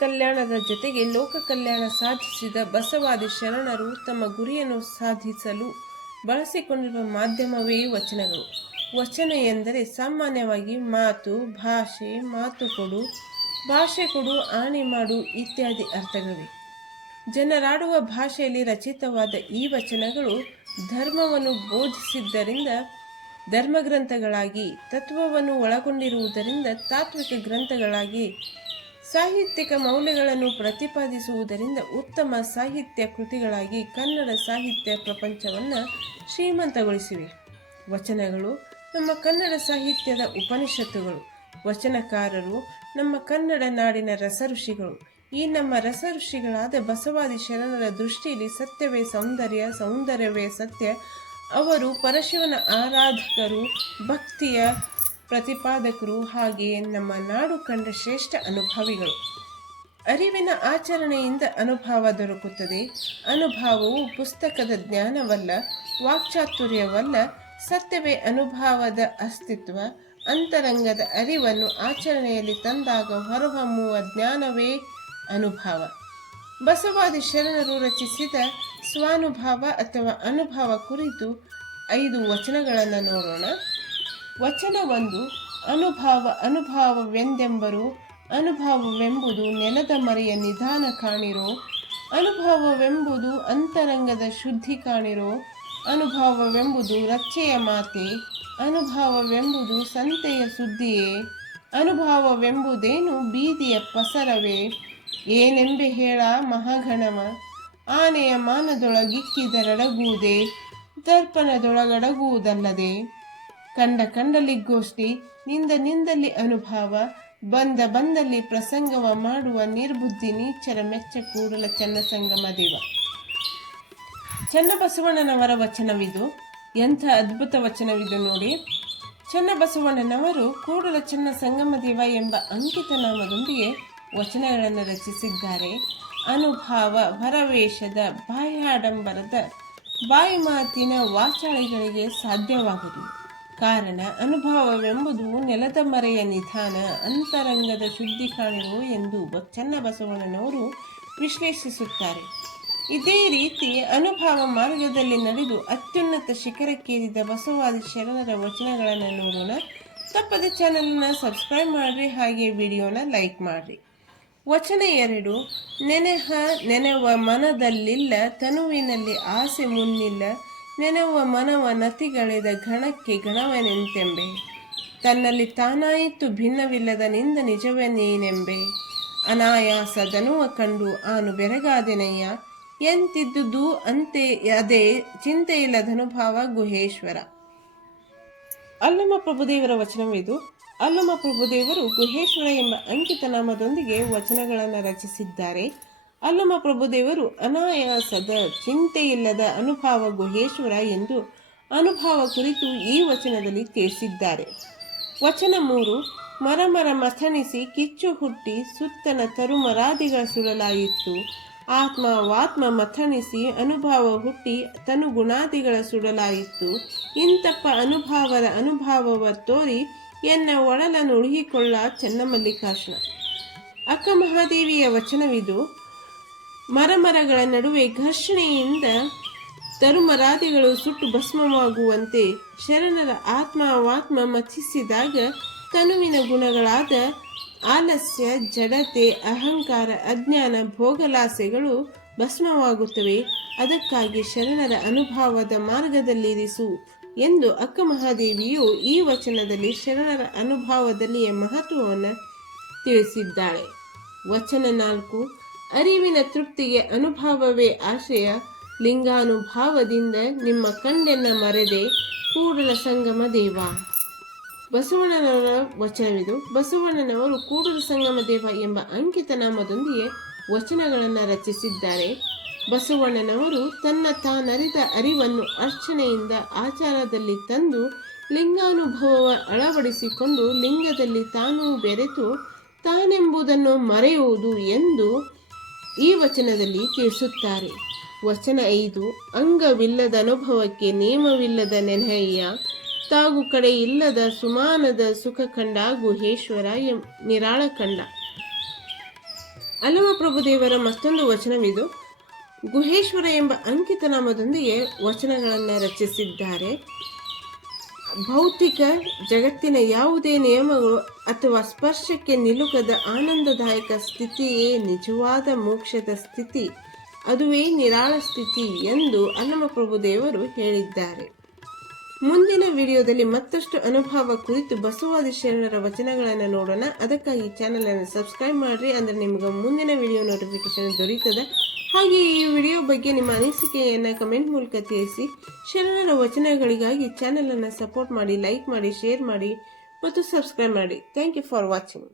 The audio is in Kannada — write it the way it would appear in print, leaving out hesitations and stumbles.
ಕಲ್ಯಾಣದ ಜೊತೆಗೆ ಲೋಕ ಕಲ್ಯಾಣ ಸಾಧಿಸಿದ ಬಸವಾದಿ ಶರಣರು ತಮ್ಮ ಗುರಿಯನ್ನು ಸಾಧಿಸಲು ಬಳಸಿಕೊಂಡಿರುವ ಮಾಧ್ಯಮವೇ ವಚನಗಳು. ವಚನ ಎಂದರೆ ಸಾಮಾನ್ಯವಾಗಿ ಮಾತು, ಭಾಷೆ, ಮಾತು ಕೊಡು, ಭಾಷೆ ಕೊಡು, ಆಣೆ ಮಾಡು ಇತ್ಯಾದಿ ಅರ್ಥಗಳಿವೆ. ಜನರಾಡುವ ಭಾಷೆಯಲ್ಲಿ ರಚಿತವಾದ ಈ ವಚನಗಳು ಧರ್ಮವನ್ನು ಬೋಧಿಸಿದ್ದರಿಂದ ಧರ್ಮಗ್ರಂಥಗಳಾಗಿ, ತತ್ವವನ್ನು ಒಳಗೊಂಡಿರುವುದರಿಂದ ತಾತ್ವಿಕ ಗ್ರಂಥಗಳಾಗಿ, ಸಾಹಿತ್ಯಿಕ ಮೌಲ್ಯಗಳನ್ನು ಪ್ರತಿಪಾದಿಸುವುದರಿಂದ ಉತ್ತಮ ಸಾಹಿತ್ಯ ಕೃತಿಗಳಾಗಿ ಕನ್ನಡ ಸಾಹಿತ್ಯ ಪ್ರಪಂಚವನ್ನು ಶ್ರೀಮಂತಗೊಳಿಸಿವೆ. ವಚನಗಳು ನಮ್ಮ ಕನ್ನಡ ಸಾಹಿತ್ಯದ ಉಪನಿಷತ್ತುಗಳು. ವಚನಕಾರರು ನಮ್ಮ ಕನ್ನಡ ನಾಡಿನ ರಸಋಷಿಗಳು. ಈ ನಮ್ಮ ರಸಋಷಿಗಳಾದ ಬಸವಾದಿ ಶರಣರ ದೃಷ್ಟಿಯಲ್ಲಿ ಸತ್ಯವೇ ಸೌಂದರ್ಯ, ಸೌಂದರ್ಯವೇ ಸತ್ಯ. ಅವರು ಪರಶಿವನ ಆರಾಧಕರು, ಭಕ್ತಿಯ ಪ್ರತಿಪಾದಕರು, ಹಾಗೆಯೇ ನಮ್ಮ ನಾಡು ಕಂಡ ಶ್ರೇಷ್ಠ ಅನುಭವಿಗಳು. ಅರಿವಿನ ಆಚರಣೆಯಿಂದ ಅನುಭವ ದೊರಕುತ್ತದೆ. ಅನುಭವವು ಪುಸ್ತಕದ ಜ್ಞಾನವಲ್ಲ, ವಾಕ್ಚಾತುರ್ಯವಲ್ಲ, ಸತ್ಯವೇ ಅನುಭವದ ಅಸ್ತಿತ್ವ. ಅಂತರಂಗದ ಅರಿವನ್ನು ಆಚರಣೆಯಲ್ಲಿ ತಂದಾಗ ಹೊರಹೊಮ್ಮುವ ಜ್ಞಾನವೇ ಅನುಭವ. ಬಸವಾದಿ ಶರಣರು ರಚಿಸಿದ ಸ್ವಾನುಭವ ಅಥವಾ ಅನುಭವ ಕುರಿತು 5 ವಚನಗಳನ್ನು ನೋಡೋಣ. ವಚನ 1. ಅನುಭವವೆಂದೆಂಬರು. ಅನುಭವವೆಂಬುದು ನೆಲದ ಮರೆಯ ನಿಧಾನ ಕಾಣಿರೋ. ಅನುಭವವೆಂಬುದು ಅಂತರಂಗದ ಶುದ್ಧಿ ಕಾಣಿರೋ. ಅನುಭವವೆಂಬುದು ರಚ್ಚೆಯ ಮಾತೆ. ಅನುಭವವೆಂಬುದು ಸಂತೆಯ ಸುದ್ದಿಯೇ. ಅನುಭವವೆಂಬುದೇನು ಬೀದಿಯ ಪಸರವೇ. ಏನೆಂಬೆ ಹೇಳ ಮಹಾಗಣವ. ಆನೆಯ ಮಾನದೊಳಗಿಕ್ಕಿದರಡಗುವುದೇ, ದರ್ಪಣದೊಳಗಡಗುವುದಲ್ಲದೆ. ಕಂಡಲ್ಲಿ ಗೋಷ್ಠಿ, ನಿಂದಲ್ಲಿ ಅನುಭವ, ಬಂದಲ್ಲಿ ಪ್ರಸಂಗವ ಮಾಡುವ ನಿರ್ಬುದ್ಧಿ ನೀಚರ ಮೆಚ್ಚ ಕೂಡಲ ಚನ್ನಸಂಗಮ ದೇವ. ಚನ್ನಬಸವಣ್ಣನವರ ವಚನವಿದು. ಎಂಥ ಅದ್ಭುತ ವಚನವಿದು ನೋಡಿ. ಚನ್ನಬಸವಣ್ಣನವರು ಕೂಡಲ ಚನ್ನ ಸಂಗಮ ದೇವ ಎಂಬ ಅಂಕಿತ ನಾಮದೊಂದಿಗೆ ವಚನಗಳನ್ನು ರಚಿಸಿದ್ದಾರೆ. ಅನುಭವ ಭರವೇಶದ ಬಾಹ್ಯಾಡಂಬರದ ಬಾಯಿ ಮಾತಿನ ವಾಚಾಳಿಗಳಿಗೆ ಸಾಧ್ಯವಾಗುವುದು. ಕಾರಣ ಅನುಭವವೆಂಬುದು ನೆಲದ ಮರೆಯ ನಿಧಾನ, ಅಂತರಂಗದ ಶುದ್ಧಿ ಕಾಣಿರು ಎಂದು ಚನ್ನಬಸವಣ್ಣನವರು ವಿಶ್ಲೇಷಿಸುತ್ತಾರೆ. ಇದೇ ರೀತಿ ಅನುಭವ ಮಾರ್ಗದಲ್ಲಿ ನಡೆದು ಅತ್ಯುನ್ನತ ಶಿಖರಕ್ಕೇರಿದ ಬಸವಾದಿ ಶರಣರ ವಚನಗಳನ್ನು ನೋಡೋಣ. ತಪ್ಪದೆ ಚಾನಲನ್ನು ಸಬ್ಸ್ಕ್ರೈಬ್ ಮಾಡಿರಿ, ಹಾಗೆ ವಿಡಿಯೋನ ಲೈಕ್ ಮಾಡಿರಿ. ವಚನ 2. ನೆನೆವ ಮನದಲ್ಲಿಲ್ಲ, ತನುವಿನಲ್ಲಿ ಆಸೆ ಮುನ್ನಿಲ್ಲ. ನೆನೆವ ಮನವ ನತಿಗಳೆದ ಘಣಕ್ಕೆ ಗಣವನೆಂತೆಂಬೆ. ತನ್ನಲ್ಲಿ ತಾನಾಯಿತು ಭಿನ್ನವಿಲ್ಲದ ನಿಂದ ನಿಜವನೇನೆಂಬೆ. ಅನಾಯಾಸದನುವ ಕಂಡು ಆನು ಬೆರಗಾದೆನಯ್ಯ. ಎಂತಿದ್ದುದು ಅಂತೆ ಅದೇ ಚಿಂತೆಯಿಲ್ಲದನುಭವ ಗುಹೇಶ್ವರ. ಅಲ್ಲಮ ಪ್ರಭುದೇವರ ವಚನವಿದು. ಅಲ್ಲಮ ಪ್ರಭುದೇವರು ಗುಹೇಶ್ವರ ಎಂಬ ಅಂಕಿತ ನಾಮದೊಂದಿಗೆ ವಚನಗಳನ್ನು ರಚಿಸಿದ್ದಾರೆ. ಅಲ್ಲಮ ಪ್ರಭುದೇವರು ಅನಾಯಾಸದ ಚಿಂತೆಯಿಲ್ಲದ ಅನುಭವ ಗುಹೇಶ್ವರ ಎಂದು ಅನುಭವ ಕುರಿತು ಈ ವಚನದಲ್ಲಿ ತಿಳಿಸಿದ್ದಾರೆ. ವಚನ 3. ಮರಮರ ಮಥಣಿಸಿ ಕಿಚ್ಚು ಹುಟ್ಟಿ ಸುತ್ತನ ತರುಮರಾದಿಗಳ ಸುಡಲಾಯಿತು. ಆತ್ಮ ಮಥಣಿಸಿ ಅನುಭವ ಹುಟ್ಟಿ ತನು ಗುಣಾದಿಗಳ ಸುಡಲಾಯಿತು. ಇಂತಪ್ಪ ಅನುಭವವ ತೋರಿ ಎನ್ನ ಒಡಲ ನುಡುಗಿಕೊಳ್ಳ ಚೆನ್ನಮಲ್ಲಿಕಾರ್ಜುನ. ಅಕ್ಕ ಮಹಾದೇವಿಯ ವಚನವಿದು. ಮರಗಳ ನಡುವೆ ಘರ್ಷಣೆಯಿಂದ ತರುಮರಾದಿಗಳು ಸುಟ್ಟು ಭಸ್ಮವಾಗುವಂತೆ ಶರಣರ ಆತ್ಮ ಮಥಿಸಿದಾಗ ತನುವಿನ ಗುಣಗಳಾದ ಆಲಸ್ಯ, ಜಡತೆ, ಅಹಂಕಾರ, ಅಜ್ಞಾನ, ಭೋಗಲಾಸೆಗಳು ಭಸ್ಮವಾಗುತ್ತವೆ. ಅದಕ್ಕಾಗಿ ಶರಣರ ಅನುಭವದ ಮಾರ್ಗದಲ್ಲಿರಿಸು ಎಂದು ಅಕ್ಕ ಮಹಾದೇವಿಯು ಈ ವಚನದಲ್ಲಿ ಶರಣರ ಅನುಭವದಲ್ಲಿಯ ಮಹತ್ವವನ್ನು ತಿಳಿಸಿದ್ದಾಳೆ. ವಚನ 4. ಅರಿವಿನ ತೃಪ್ತಿಗೆ ಅನುಭವವೇ ಆಶ್ರಯ. ಲಿಂಗಾನುಭಾವದಿಂದ ನಿಮ್ಮ ಕಂಡೆನ್ನ ಮರೆದೆ ಕೂಡಲ ಸಂಗಮ ದೇವ. ಬಸವಣ್ಣನವರ ವಚನವಿದು. ಬಸವಣ್ಣನವರು ಕೂಡಲ ಸಂಗಮ ದೇವ ಎಂಬ ಅಂಕಿತ ನಾಮದೊಂದಿಗೆ ವಚನಗಳನ್ನು ರಚಿಸಿದ್ದಾರೆ. ಬಸವಣ್ಣನವರು ತನ್ನ ತಾನರಿದ ಅರಿವನ್ನು ಅರ್ಚನೆಯಿಂದ ಆಚಾರದಲ್ಲಿ ತಂದು ಲಿಂಗಾನುಭವ ಅಳವಡಿಸಿಕೊಂಡು ಲಿಂಗದಲ್ಲಿ ತಾನೂ ಬೆರೆತು ತಾನೆಂಬುದನ್ನು ಮರೆಯುವುದು ಎಂದು ಈ ವಚನದಲ್ಲಿ ತಿಳಿಸುತ್ತಾರೆ. ವಚನ 5. ಅಂಗವಿಲ್ಲದ ಅನುಭವಕ್ಕೆ ನೇಮವಿಲ್ಲದ ನೆನಹಯ್ಯ. ತಾಗು ಕಡೆ ಇಲ್ಲದ ಸುಮಾನದ ಸುಖ ಕಂಡ ಗುಹೇಶ್ವರ ನಿರಾಳ ಕಂಡ. ಅಲ್ಲಮ ಪ್ರಭುದೇವರ ಮತ್ತೊಂದು ವಚನವಿದು. ಗುಹೇಶ್ವರ ಎಂಬ ಅಂಕಿತ ನಾಮದೊಂದಿಗೆ ವಚನಗಳನ್ನು ರಚಿಸಿದ್ದಾರೆ. ಭೌತಿಕ ಜಗತ್ತಿನ ಯಾವುದೇ ನಿಯಮಗಳು ಅಥವಾ ಸ್ಪರ್ಶಕ್ಕೆ ನಿಲುಕದ ಆನಂದದಾಯಕ ಸ್ಥಿತಿಯೇ ನಿಜವಾದ ಮೋಕ್ಷದ ಸ್ಥಿತಿ, ಅದುವೇ ನಿರಾಳ ಸ್ಥಿತಿ ಎಂದು ಅಲ್ಲಮ ಪ್ರಭುದೇವರು ಹೇಳಿದ್ದಾರೆ. ಮುಂದಿನ ವಿಡಿಯೋದಲ್ಲಿ ಮತ್ತಷ್ಟು ಅನುಭವ ಕುರಿತು ಬಸವಾದಿ ಶರಣರ ವಚನಗಳನ್ನು ನೋಡೋಣ. ಅದಕ್ಕಾಗಿ ಚಾನಲ್ ಅನ್ನು ಸಬ್ಸ್ಕ್ರೈಬ್ ಮಾಡ್ರಿ, ಅಂದ್ರೆ ನಿಮ್ಗೆ ಮುಂದಿನ ವಿಡಿಯೋ ನೋಟಿಫಿಕೇಶನ್ ದೊರೀತದೆ. ಹಾಗೆ ಈ ವಿಡಿಯೋ ಬಗ್ಗೆ ನಿಮ್ಮ ಅನಿಸಿಕೆಯನ್ನು ಕಮೆಂಟ್ ಮೂಲಕ ತಿಳಿಸಿ. ಶರಣರ ವಚನಗಳಿಗಾಗಿ ಚಾನಲ್ ಅನ್ನು ಸಪೋರ್ಟ್ ಮಾಡಿ, ಲೈಕ್ ಮಾಡಿ, ಶೇರ್ ಮಾಡಿ ಮತ್ತು ಸಬ್ಸ್ಕ್ರೈಬ್ ಮಾಡಿ. Thank you for watching.